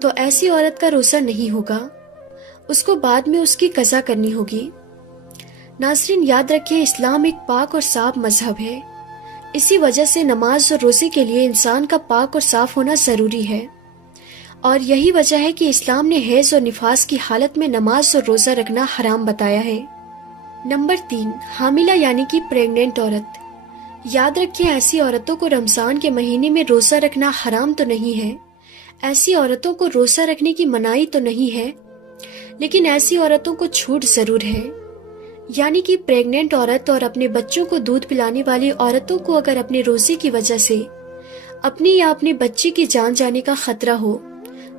تو ایسی عورت کا روزہ نہیں ہوگا، اس کو بعد میں اس کی قضا کرنی ہوگی۔ ناظرین یاد رکھیں، اسلام ایک پاک اور صاف مذہب ہے، اسی وجہ سے نماز اور روزے کے لیے انسان کا پاک اور صاف ہونا ضروری ہے، اور یہی وجہ ہے کہ اسلام نے حیض اور نفاس کی حالت میں نماز اور روزہ رکھنا حرام بتایا ہے۔ نمبر 3، حاملہ یعنی کہ پریگننٹ عورت۔ یاد رکھیں، ایسی عورتوں کو رمضان کے مہینے میں روزہ رکھنا حرام تو نہیں ہے، ایسی عورتوں کو روزہ رکھنے کی منائی تو نہیں ہے، لیکن ایسی عورتوں کو چھوٹ ضرور ہے۔ یعنی کہ پریگننٹ عورت اور اپنے بچوں کو دودھ پلانے والی عورتوں کو اگر اپنے روزے کی وجہ سے اپنی یا اپنے بچے کی جان جانے کا خطرہ ہو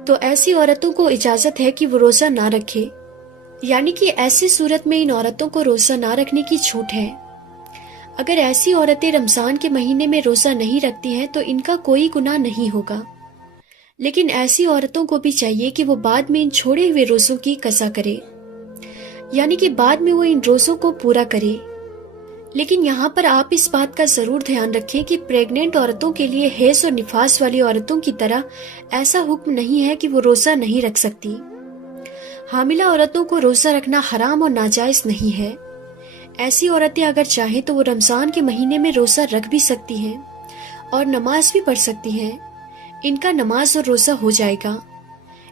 تو ایسی عورتوں کو اجازت ہے کہ وہ روزہ نہ رکھے، یعنی کہ ایسی صورت میں ان عورتوں کو روزہ نہ رکھنے کی چھوٹ ہے۔ اگر ایسی عورتیں رمضان کے مہینے میں روزہ نہیں رکھتی ہیں تو ان کا کوئی گناہ نہیں ہوگا، لیکن ایسی عورتوں کو بھی چاہیے کہ وہ بعد میں ان چھوڑے ہوئے روزوں کی قضا کرے، یعنی کہ بعد میں وہ ان روزوں کو پورا کرے۔ لیکن یہاں پر آپ اس بات کا ضرور دھیان رکھیں کہ پریگننٹ عورتوں کے لیے حیض اور نفاس والی عورتوں کی طرح ایسا حکم نہیں ہے کہ وہ روزہ نہیں رکھ سکتی۔ حاملہ عورتوں کو روزہ رکھنا حرام اور ناجائز نہیں ہے۔ ایسی عورتیں اگر چاہیں تو وہ رمضان کے مہینے میں روزہ رکھ بھی سکتی ہیں اور نماز بھی پڑھ سکتی ہیں، ان کا نماز اور روزہ ہو جائے گا۔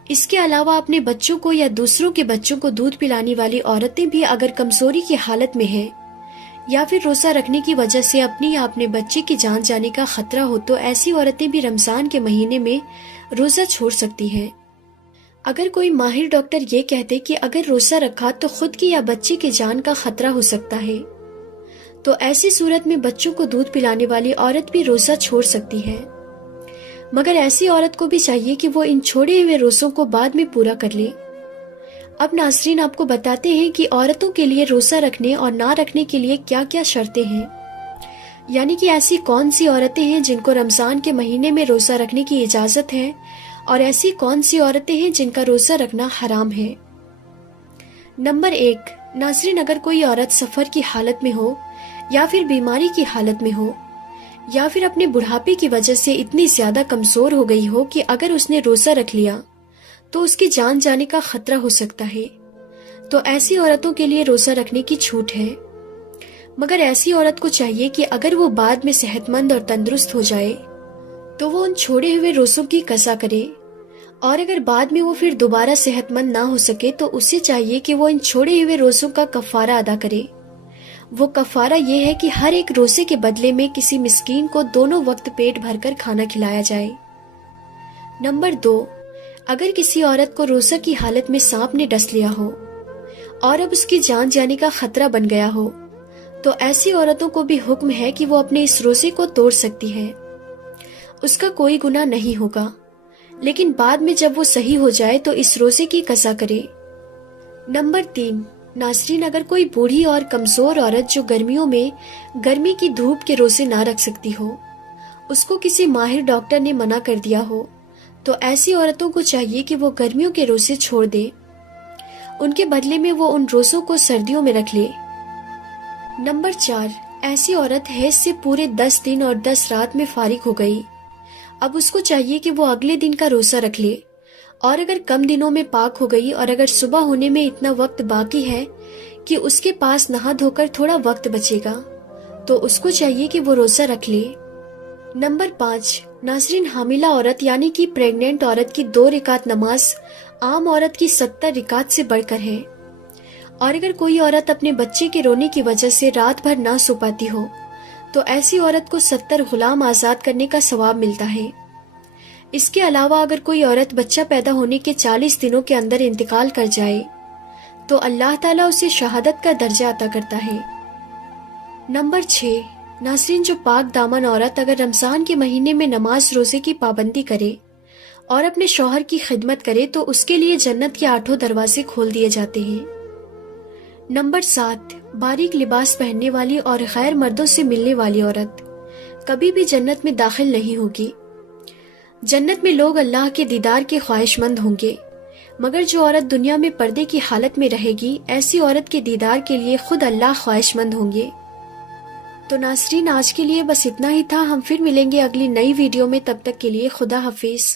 اس کے علاوہ اپنے بچوں کو یا دوسروں کے بچوں کو دودھ پلانے والی عورتیں بھی اگر کمزوری کی حالت میں ہیں یا پھر روزہ رکھنے کی وجہ سے اپنی یا اپنے بچے کی جان جانے کا خطرہ ہو تو ایسی عورتیں بھی رمضان کے مہینے میں روزہ چھوڑ سکتی ہیں۔ اگر کوئی ماہر ڈاکٹر یہ کہتے کہ اگر روزہ رکھا تو خود کی یا بچے کی جان کا خطرہ ہو سکتا ہے، تو ایسی صورت میں بچوں کو دودھ پلانے والی عورت بھی روزہ چھوڑ سکتی ہے، مگر ایسی عورت کو بھی چاہیے کہ وہ ان چھوڑے ہوئے روزوں کو بعد میں پورا کر لے۔ اب ناظرین آپ کو بتاتے ہیں کہ عورتوں کے لیے روزہ رکھنے اور نہ رکھنے کے لیے کیا کیا شرطیں ہیں، یعنی کہ ایسی کون سی عورتیں ہیں جن کو رمضان کے مہینے میں روزہ رکھنے کی اجازت ہے اور ایسی کون سی عورتیں ہیں جن کا روزہ رکھنا حرام ہے۔ نمبر 1، ناظرین اگر کوئی عورت سفر کی حالت میں ہو یا پھر بیماری کی حالت میں ہو یا پھر اپنے بڑھاپے کی وجہ سے اتنی زیادہ کمزور ہو گئی ہو کہ اگر اس نے روزہ رکھ لیا تو اس کی جان جانے کا خطرہ ہو سکتا ہے، تو ایسی عورتوں کے لیے روزہ رکھنے کی چھوٹ ہے، مگر ایسی عورت کو چاہیے کہ اگر وہ بعد میں صحت مند اور تندرست ہو جائے تو وہ ان چھوڑے ہوئے روزوں کی قضا کرے، اور اگر بعد میں وہ پھر دوبارہ صحت مند نہ ہو سکے تو اسے چاہیے کہ وہ ان چھوڑے ہوئے روزوں کا کفارہ ادا کرے۔ وہ کفارہ یہ ہے کہ ہر ایک روزے کے بدلے میں کسی مسکین کو دونوں وقت پیٹ بھر کر کھانا کھلایا جائے۔ نمبر 2، اگر کسی عورت کو روزہ کی حالت میں سانپ نے ڈس لیا ہو اور اب اس کی جان جانے کا خطرہ بن گیا ہو تو ایسی عورتوں کو بھی حکم ہے کہ وہ اپنے اس روزے کو توڑ سکتی ہے، اس کا کوئی گناہ نہیں ہوگا، لیکن بعد میں جب وہ صحیح ہو جائے تو اس روزے کی قضا کرے۔ نمبر 3، ناظرین اگر کوئی بوڑھی اور کمزور عورت جو گرمیوں میں گرمی کی دھوپ کے روزے نہ رکھ سکتی ہو، اس کو کسی ماہر ڈاکٹر نے منع کر دیا ہو تو ایسی عورتوں کو چاہیے کہ وہ گرمیوں کے روزے چھوڑ دے، ان کے بدلے میں وہ ان روزوں کو سردیوں میں رکھ لے۔ نمبر 4، ایسی عورت حیض سے پورے 10 دن اور 10 رات میں فارغ ہو گئی، اب اس کو چاہیے کہ وہ اگلے دن کا روزہ رکھ لے، اور اگر کم دنوں میں پاک ہو گئی اور اگر صبح ہونے میں اتنا وقت باقی ہے کہ اس کے پاس نہا دھو کر تھوڑا وقت بچے گا تو اس کو چاہیے کہ وہ روزہ رکھ لے۔ نمبر 5، ناظرین حاملہ عورت یعنی کہ پریگننٹ عورت کی 2 رکعت نماز عام عورت کی 70 رکعت سے بڑھ کر ہے، اور اگر کوئی عورت اپنے بچے کے رونے کی وجہ سے رات بھر نہ سو پاتی ہو تو ایسی عورت کو 70 غلام آزاد کرنے کا ثواب ملتا ہے۔ اس کے علاوہ اگر کوئی عورت بچہ پیدا ہونے کے 40 دنوں کے اندر انتقال کر جائے تو اللہ تعالیٰ اسے شہادت کا درجہ عطا کرتا ہے۔ نمبر 6، ناظرین جو پاک دامن عورت اگر رمضان کے مہینے میں نماز روزے کی پابندی کرے اور اپنے شوہر کی خدمت کرے تو اس کے لیے جنت کے 8 دروازے کھول دیے جاتے ہیں۔ نمبر 7، باریک لباس پہننے والی اور غیر مردوں سے ملنے والی عورت کبھی بھی جنت میں داخل نہیں ہوگی۔ جنت میں لوگ اللہ کے دیدار کے خواہش مند ہوں گے، مگر جو عورت دنیا میں پردے کی حالت میں رہے گی ایسی عورت کے دیدار کے لیے خود اللہ خواہش مند ہوں گے۔ تو ناظرین آج کے لیے بس اتنا ہی تھا، ہم پھر ملیں گے اگلی نئی ویڈیو میں، تب تک کے لیے خدا حافظ۔